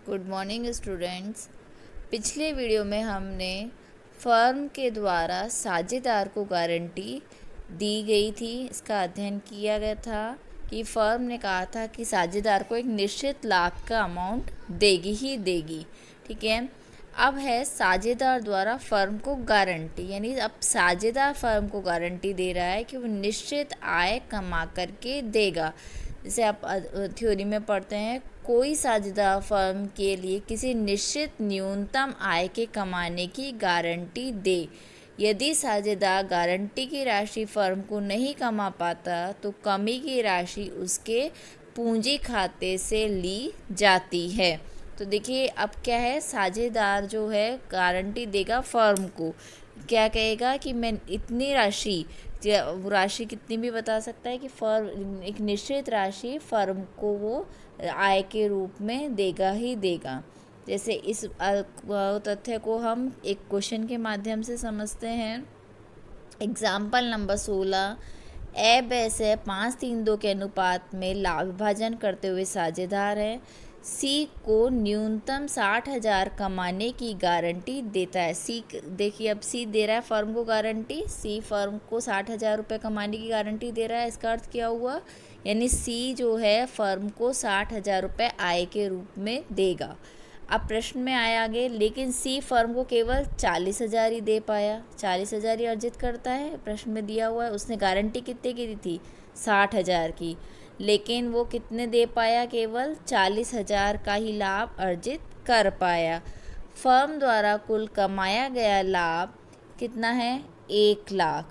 Good morning students. पिछले video में हमने फर्म के द्वारा साझेदार को गारंटी दी गई थी, इसका अध्ययन किया गया था कि फर्म ने कहा था कि साझेदार को एक निश्चित लाभ का अमाउंट देगी ही देगी। ठीक है, अब है साझेदार द्वारा फर्म को गारंटी, यानी अब साझेदार फर्म को गारंटी दे रहा है कि वो निश्चित आय कमा करके देगा। जैसे आप थ्योरी में पढ़ते हैं, कोई साझेदार फर्म के लिए किसी निश्चित न्यूनतम आय के कमाने की गारंटी दे। यदि साझेदार गारंटी की राशि फर्म को नहीं कमा पाता तो कमी की राशि उसके पूंजी खाते से ली जाती है। तो देखिए अब क्या है, साझेदार जो है गारंटी देगा फर्म को, क्या कहेगा कि मैं इतनी राशि, राशि कितनी भी बता सकता है कि फर्म एक निश्चित राशि फर्म को वो आय के रूप में देगा ही देगा। जैसे इस तथ्य को हम एक क्वेश्चन के माध्यम से समझते हैं। एग्जाम्पल नंबर 16, ए ब से 5-3-2 के अनुपात में लाभ विभाजन करते हुए साझेदार है सी को न्यूनतम 60,000 कमाने की गारंटी देता है। सी देखिए, अब सी दे रहा है फर्म को गारंटी, सी फर्म को 60,000 रुपये कमाने की गारंटी दे रहा है। इसका अर्थ क्या हुआ, यानी सी जो है फर्म को 60,000 रुपये आय के रूप में देगा। अब प्रश्न में आया आगे, लेकिन सी फर्म को केवल 40,000 ही दे पाया, 40,000 ही अर्जित करता है, प्रश्न में दिया हुआ है। उसने गारंटी कितने की दी थी, 60,000 की, लेकिन वो कितने दे पाया, केवल 40,000 का ही लाभ अर्जित कर पाया। फर्म द्वारा कुल कमाया गया लाभ कितना है, 1 लाख।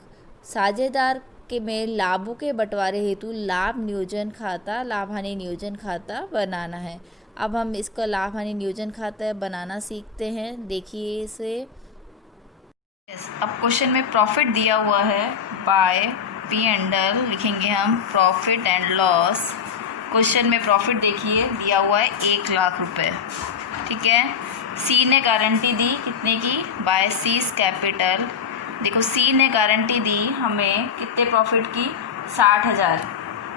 साझेदार के में लाभों के बंटवारे हेतु लाभ नियोजन खाता, लाभ हानि नियोजन खाता बनाना है। अब हम इसका लाभ हानि नियोजन खाता बनाना सीखते हैं। देखिए इसे, अब क्वेश्चन में प्रॉफिट दिया हुआ है, बाय पी एंड एल लिखेंगे हम, प्रॉफिट एंड लॉस। क्वेश्चन में प्रॉफिट देखिए दिया हुआ है 1 लाख रुपए। ठीक है, सी ने गारंटी दी कितने की, बाय सीज कैपिटल। देखो सी ने गारंटी दी हमें कितने प्रॉफिट की, 60,000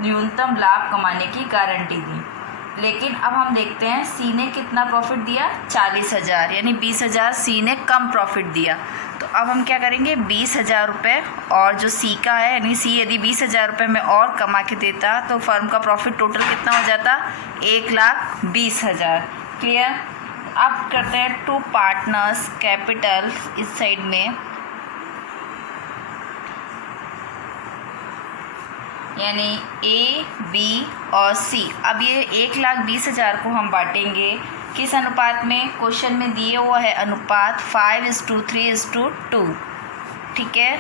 न्यूनतम लाभ कमाने की गारंटी दी। लेकिन अब हम देखते हैं सी ने कितना प्रॉफिट दिया, 40,000, यानी 20,000 सी ने कम प्रॉफिट दिया। तो अब हम क्या करेंगे, 20,000 रुपये और जो सी का है, यानी सी यदि 20,000 रुपये में और कमा के देता तो फर्म का प्रॉफिट टोटल कितना हो जाता, 1,20,000। क्लियर। अब करते हैं टू पार्टनर्स कैपिटल इस साइड में, यानी ए बी और सी। अब ये 1,20,000 को हम बांटेंगे किस अनुपात में, क्वेश्चन में दिए हुआ है अनुपात 5:3:2। ठीक है,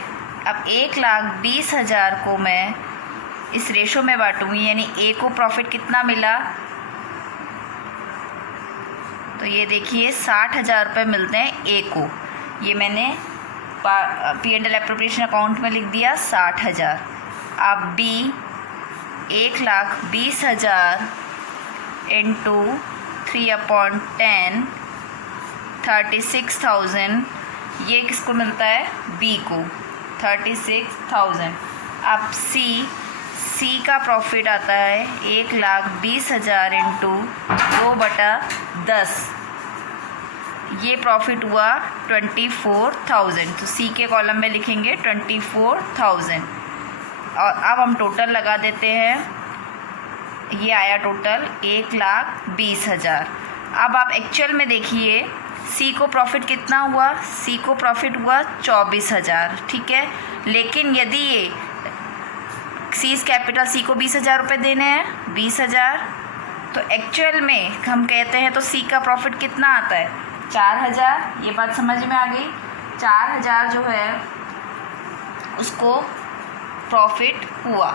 अब 1,20,000 को मैं इस रेशो में बांटूंगी, यानी ए को प्रॉफिट कितना मिला, तो ये देखिए 60,000 रुपये मिलते हैं ए को। ये मैंने P and L appropriation account में लिख दिया 60,000। अब बी 1,20,000 इंटू 3/10 36,000, ये किसको मिलता है, बी को 36,000। अब सी का प्रॉफिट आता है 1,20,000 इंटू 2/10, ये प्रॉफिट हुआ 24,000। तो सी के कॉलम में लिखेंगे 24,000। और अब हम टोटल लगा देते हैं, ये आया टोटल 1,20,000। अब आप एक्चुअल में देखिए सी को प्रॉफिट कितना हुआ, सी को प्रॉफिट हुआ 24,000। ठीक है, लेकिन यदि ये सीज कैपिटल सी को 20,000 रुपये देने हैं, 20,000, तो एक्चुअल में हम कहते हैं तो सी का प्रॉफिट कितना आता है, 4,000। ये बात समझ में आ गई, 4,000 जो है उसको प्रॉफिट हुआ,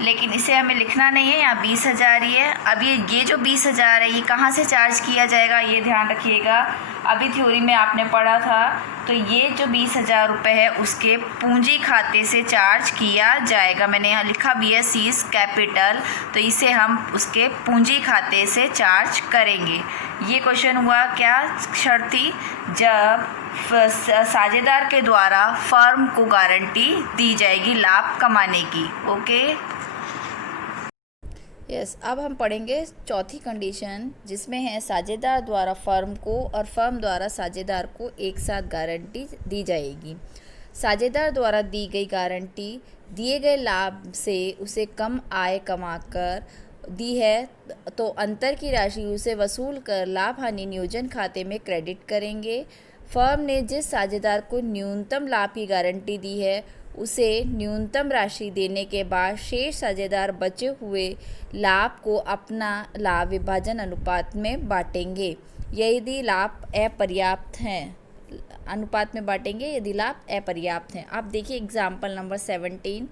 लेकिन इसे हमें लिखना नहीं है, यहाँ 20,000 ही है। अब ये जो 20,000 है ये कहाँ से चार्ज किया जाएगा, ये ध्यान रखिएगा। अभी थ्योरी में आपने पढ़ा था, तो ये जो 20,000 रुपये है उसके पूंजी खाते से चार्ज किया जाएगा। मैंने यहाँ लिखा भी है सीज कैपिटल, तो इसे हम उसके पूंजी खाते से चार्ज करेंगे। ये क्वेश्चन हुआ क्या शर्त थी, जब साझेदार के द्वारा फर्म को गारंटी दी जाएगी लाभ कमाने की। ओके, यस अब हम पढ़ेंगे चौथी कंडीशन, जिसमें है साझेदार द्वारा फर्म को और फर्म द्वारा साझेदार को एक साथ गारंटी दी जाएगी। साझेदार द्वारा दी गई गारंटी दिए गए लाभ से उसे कम आय कमाकर दी है तो अंतर की राशि उसे वसूल कर लाभ हानि नियोजन खाते में क्रेडिट करेंगे। फर्म ने जिस साझेदार को न्यूनतम लाभ की गारंटी दी है उसे न्यूनतम राशि देने के बाद शेष साझेदार बचे हुए लाभ को अपना लाभ विभाजन अनुपात में बांटेंगे यदि लाभ अपर्याप्त हैं। अनुपात में बांटेंगे यदि लाभ अपर्याप्त हैं। आप देखिए एग्जाम्पल नंबर 17,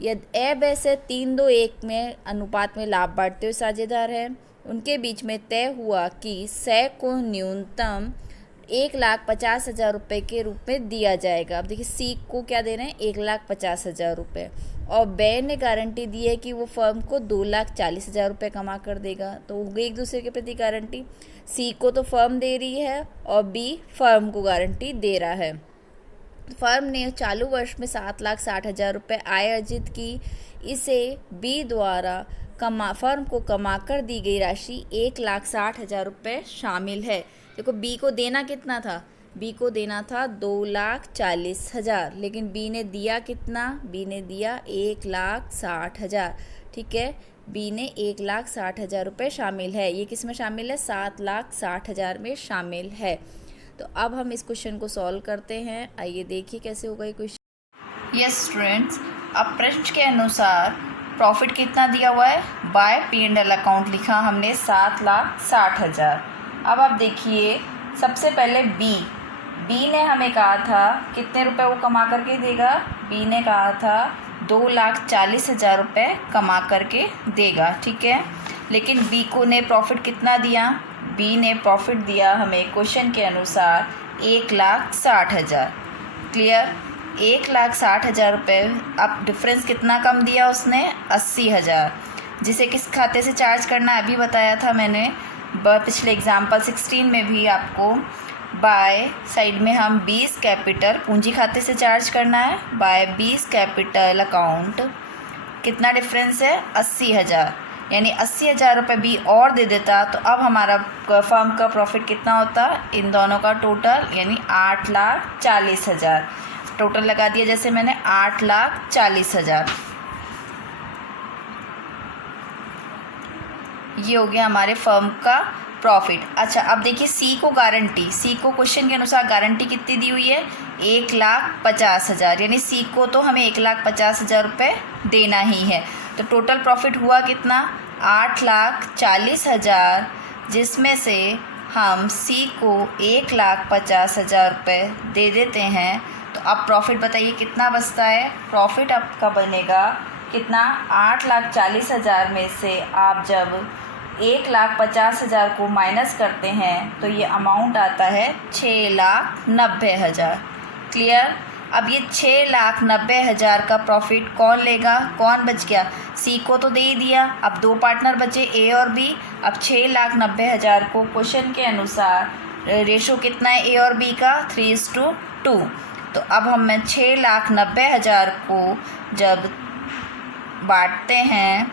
यदि ए ब से 3-2-1 में अनुपात में लाभ बांटते हुए साझेदार हैं, उनके बीच में तय हुआ कि स को न्यूनतम 1,50,000 रुपये के रूप में दिया जाएगा। अब देखिए सी को क्या दे रहे हैं, 1,50,000 रुपये, और बे ने गारंटी दी है कि वो फर्म को 2,40,000 रुपये कमा कर देगा। तो हो गई एक दूसरे के प्रति गारंटी। सी को तो फर्म दे रही है और बी फर्म को गारंटी दे रहा है। फर्म ने चालू वर्ष में 7,60,000 रुपये आय अर्जित की। इसे बी द्वारा फर्म को कमाकर दी गई राशि 1,60,000 रुपये शामिल है। देखो बी को देना कितना था, बी को देना था 2,40,000, लेकिन बी ने दिया कितना, बी ने दिया 1,60,000। ठीक है, बी ने 1,60,000 रुपये शामिल है। ये किस में शामिल है, 7,60,000 में शामिल है। तो अब हम इस क्वेश्चन को सॉल्व करते हैं। आइए देखिए कैसे होगा ये क्वेश्चन। यस स्टूडेंट्स, अब प्रश्न के अनुसार प्रॉफिट कितना दिया हुआ है, बाय P&L अकाउंट लिखा हमने 7,60,000। अब आप देखिए सबसे पहले बी ने हमें कहा था कितने रुपए वो कमा करके देगा, बी ने कहा था 2,40,000 रुपये कमा करके देगा। ठीक है, लेकिन बी को ने प्रॉफिट कितना दिया, बी ने प्रॉफिट दिया हमें क्वेश्चन के अनुसार 1,60,000। क्लियर, 1,60,000 रुपये। अब डिफरेंस कितना कम दिया उसने, 80,000, जिसे किस खाते से चार्ज करना है अभी बताया था मैंने पिछले एग्जाम्पल 16 में भी आपको। बाय साइड में हम 20 कैपिटल पूंजी खाते से चार्ज करना है, बाय 20 कैपिटल अकाउंट कितना डिफरेंस है, 80,000, यानी 80,000 रुपये बी और दे देता तो अब हमारा फर्म का प्रॉफिट कितना होता, इन दोनों का टोटल यानी 8,40,000। टोटल लगा दिया जैसे मैंने 8,40,000। ये हो गया हमारे फर्म का प्रॉफिट। अच्छा अब देखिए सी को गारंटी, सी को क्वेश्चन के अनुसार गारंटी कितनी दी हुई है, 1,50,000, यानी सी को तो हमें 1,50,000 रुपये देना ही है। तो टोटल प्रॉफिट हुआ कितना, 8,40,000, जिसमें से हम सी को 1,50,000 रुपये दे देते हैं। तो अब प्रॉफिट बताइए कितना बचता है, प्रॉफिट आपका बनेगा कितना, 8,40,000 में से आप जब 1,50,000 को माइनस करते हैं तो ये अमाउंट आता है 6,90,000। क्लियर, अब ये 6,90,000 का प्रॉफिट कौन लेगा, कौन बच गया, सी को तो दे ही दिया, अब दो पार्टनर बचे ए और बी। अब 6,90,000 को क्वेश्चन के अनुसार रेशो कितना है ए और बी का, 3:2। तो अब हम 6,90,000 को जब बांटते हैं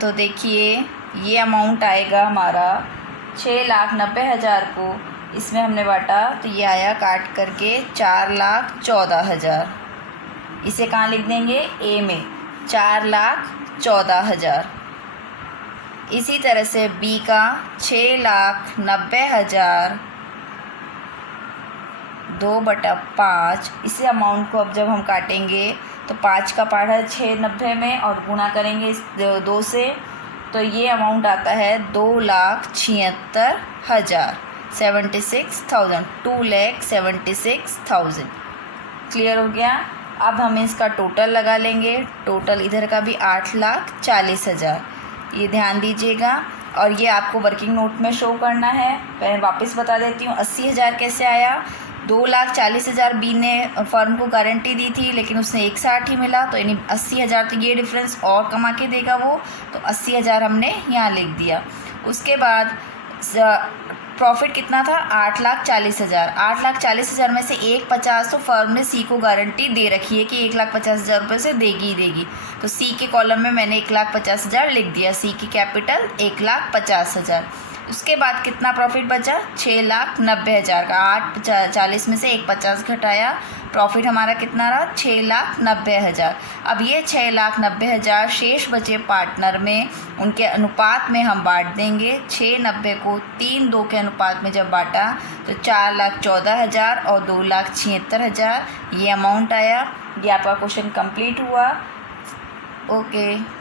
तो देखिए ये अमाउंट आएगा हमारा 6,90,000 को इसमें हमने बांटा तो ये आया काट करके 4,14,000। इसे कहाँ लिख देंगे, ए में 4,14,000। इसी तरह से बी का 6,90,000 2/5। इसी अमाउंट को अब जब हम काटेंगे तो 5 का पार्ट है 690 में और गुणा करेंगे इस 2 से, तो ये अमाउंट आता है 2,76,000, 76,000, 2,76,000। क्लियर हो गया। अब हम इसका टोटल लगा लेंगे, टोटल इधर का भी 8,40,000, ये ध्यान दीजिएगा। और ये आपको वर्किंग नोट में शो करना है। मैं वापस बता देती हूँ 80,000 कैसे आया, 2,40,000 बी ने फर्म को गारंटी दी थी लेकिन उसने 1,60 ही मिला, तो यानी 80,000, तो ये डिफरेंस और कमा के देगा वो, तो 80,000 हमने यहाँ लिख दिया। उसके बाद प्रॉफिट कितना था 8,40,000। 8,40,000 में से 1,50 तो फर्म ने सी को गारंटी दे रखी है कि 1,50,000 रुपये से देगी ही देगी। तो सी के कॉलम में मैंने 1,50,000 लिख दिया। सी की कैपिटल 1,50,000। उसके बाद कितना प्रॉफिट बचा 6,90,000 का। 8,40 में से 1,50 घटाया, प्रॉफिट हमारा कितना रहा 6,90,000। अब ये 6,90,000 शेष बचे पार्टनर में, उनके अनुपात में हम बांट देंगे। 6,90 को 3:2 के अनुपात में जब बांटा तो 4,14,000 और 2,76,000 ये अमाउंट आया। ये आपका क्वेश्चन कंप्लीट हुआ। ओके।